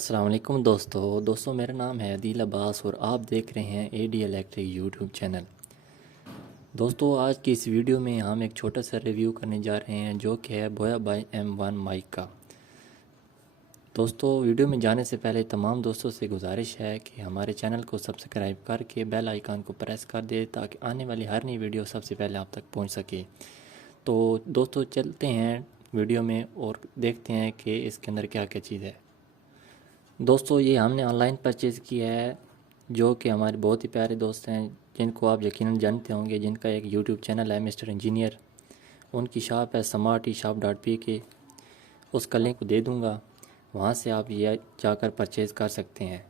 अस्सलाम वालेकुम दोस्तों मेरा नाम है अदील अब्बास और आप देख रहे हैं एडी इलेक्ट्रिक यूट्यूब चैनल। दोस्तों आज की इस वीडियो में हम एक छोटा सा रिव्यू करने जा रहे हैं जो कि है बोया बाय M1 माइक का। दोस्तों वीडियो में जाने से पहले तमाम दोस्तों से गुजारिश है कि हमारे चैनल को सब्सक्राइब करके बेल आइकन को प्रेस कर दे ताकि आने वाली हर नई वीडियो सबसे पहले आप तक पहुंच सके। तो दोस्तों चलते हैं वीडियो में और देखते हैं कि इसके अंदर क्या क्या चीज़ है। दोस्तों ये हमने ऑनलाइन परचेज़ किया है जो कि हमारे बहुत ही प्यारे दोस्त हैं जिनको आप यकीनन जानते होंगे, जिनका एक यूट्यूब चैनल है मिस्टर इंजीनियर। उनकी शॉप है smarteshop.pk, उसका लिंक दे दूंगा, वहाँ से आप ये जाकर परचेज़ कर सकते हैं।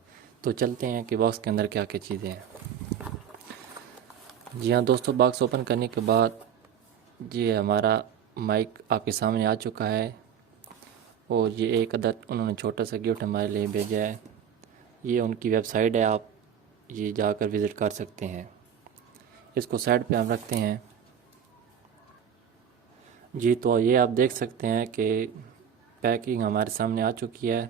तो चलते हैं कि बॉक्स के अंदर क्या क्या चीज़ें हैं। जी हाँ दोस्तों, बॉक्स ओपन करने के बाद ये हमारा माइक आपके सामने आ चुका है और ये एक अदद उन्होंने छोटा सा गिफ्ट हमारे लिए भेजा है। ये उनकी वेबसाइट है, आप ये जाकर विज़िट कर सकते हैं। इसको साइड पे हम रखते हैं। जी तो ये आप देख सकते हैं कि पैकिंग हमारे सामने आ चुकी है।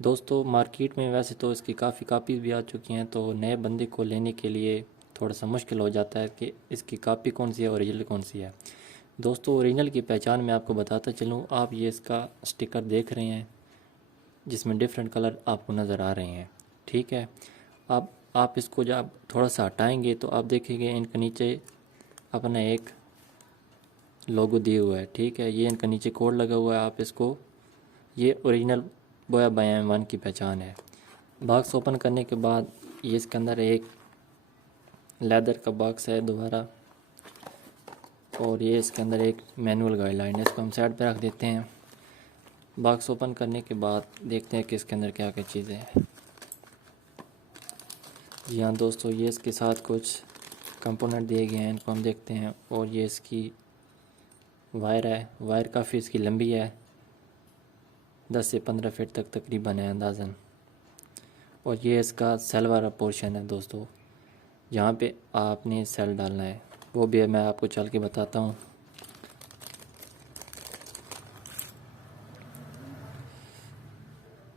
दोस्तों मार्केट में वैसे तो इसकी काफ़ी कापी भी आ चुकी हैं, तो नए बंदे को लेने के लिए थोड़ा सा मुश्किल हो जाता है कि इसकी कापी कौन सी है, ओरिजिनल कौन सी है। दोस्तों ओरिजिनल की पहचान मैं आपको बताता चलूँ, आप ये इसका स्टिकर देख रहे हैं जिसमें डिफरेंट कलर आपको नज़र आ रहे हैं, ठीक है। अब आप इसको जब थोड़ा सा हटाएंगे तो आप देखेंगे इनके नीचे अपना एक लोगो दिए हुआ है, ठीक है। ये इनका नीचे कोड लगा हुआ है, आप इसको, ये ओरिजिनल बोया बाय M1 की पहचान है। बॉक्स ओपन करने के बाद ये इसके अंदर एक लेदर का बॉक्स है दोबारा, और ये इसके अंदर एक मैनुअल गाइडलाइन है। इसको हम साइड पे रख देते हैं। बॉक्स ओपन करने के बाद देखते हैं कि इसके अंदर क्या क्या चीज़ें हैं। जी हाँ दोस्तों, ये इसके साथ कुछ कंपोनेंट दिए गए हैं, इनको हम देखते हैं। और ये इसकी वायर है, वायर काफ़ी इसकी लंबी है, 10 से 15 फीट तक तकरीबन है अंदाज़न। और ये इसका सेल वाला पोर्शन है दोस्तों, जहाँ पे आपने सेल डालना है, वो भी मैं आपको चल के बताता हूँ।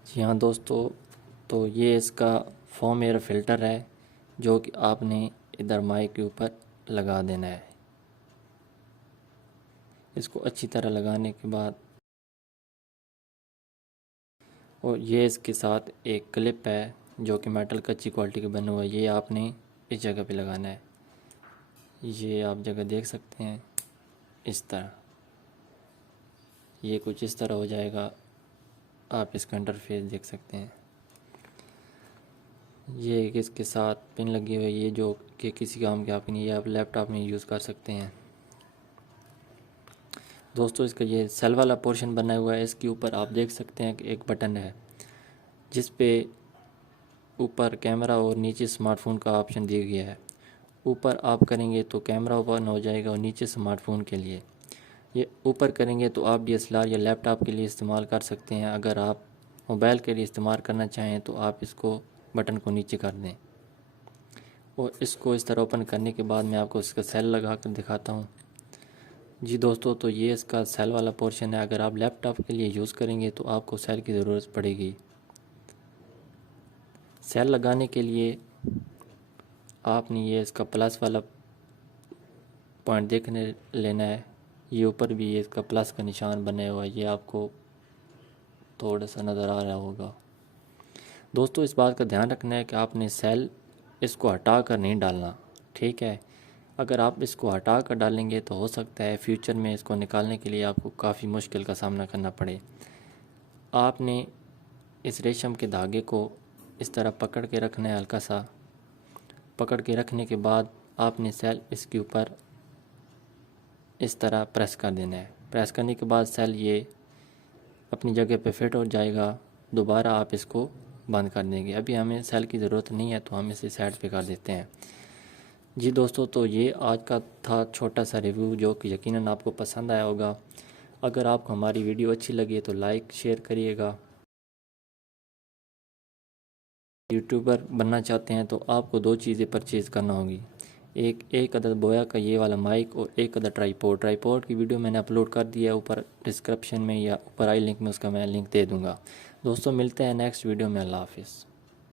जी हाँ दोस्तों, तो ये इसका फोम एयर फिल्टर है जो कि आपने इधर माइक के ऊपर लगा देना है। इसको अच्छी तरह लगाने के बाद, और ये इसके साथ एक क्लिप है जो कि मेटल का अच्छी क्वालिटी का बना हुआ है, ये आपने इस जगह पे लगाना है। ये आप जगह देख सकते हैं, इस तरह, ये कुछ इस तरह हो जाएगा। आप इसका इंटरफेस देख सकते हैं। ये एक इसके साथ पिन लगी हुई है, ये जो कि किसी काम के आपके नहीं, ये आप लैपटॉप में यूज़ कर सकते हैं। दोस्तों इसका ये सेल वाला पोर्शन बना हुआ है, इसके ऊपर आप देख सकते हैं कि एक बटन है जिस पे ऊपर कैमरा और नीचे स्मार्टफोन का ऑप्शन दिया गया है। ऊपर आप करेंगे तो कैमरा ओपन हो जाएगा और नीचे स्मार्टफोन के लिए। ये ऊपर करेंगे तो आप DSLR या लैपटॉप के लिए इस्तेमाल कर सकते हैं। अगर आप मोबाइल के लिए इस्तेमाल करना चाहें तो आप इसको बटन को नीचे कर दें। और इसको इस तरह ओपन करने के बाद मैं आपको इसका सेल लगा कर दिखाता हूँ। जी दोस्तों, तो ये इसका सेल वाला पोर्शन है। अगर आप लैपटॉप के लिए यूज़ करेंगे तो आपको सेल की ज़रूरत पड़ेगी। सेल लगाने के लिए आपने ये इसका प्लस वाला पॉइंट देखने लेना है। ये ऊपर भी ये इसका प्लस का निशान बना हुआ है, ये आपको थोड़ा सा नज़र आ रहा होगा। दोस्तों इस बात का ध्यान रखना है कि आपने सेल इसको हटा कर नहीं डालना, ठीक है। अगर आप इसको हटा कर डालेंगे तो हो सकता है फ्यूचर में इसको निकालने के लिए आपको काफ़ी मुश्किल का सामना करना पड़े। आपने इस रेशम के धागे को इस तरह पकड़ के रखना है, हल्का सा पकड़ के रखने के बाद आपने सेल इसके ऊपर इस तरह प्रेस कर देना है। प्रेस करने के बाद सेल ये अपनी जगह पे फिट हो जाएगा। दोबारा आप इसको बंद कर देंगे। अभी हमें सेल की ज़रूरत नहीं है तो हम इसे साइड पे कर देते हैं। जी दोस्तों, तो ये आज का था छोटा सा रिव्यू जो कि यकीनन आपको पसंद आया होगा। अगर आपको हमारी वीडियो अच्छी लगी तो लाइक शेयर करिएगा। यूट्यूबर बनना चाहते हैं तो आपको दो चीज़ें परचेज़ करना होगी, एक अदद बोया का ये वाला माइक और एक अदद ट्राईपोड की वीडियो मैंने अपलोड कर दिया है ऊपर डिस्क्रिप्शन में या ऊपर आई लिंक में, उसका मैं लिंक दे दूँगा। दोस्तों मिलते हैं नेक्स्ट वीडियो में। अल्लाह हाफिज़।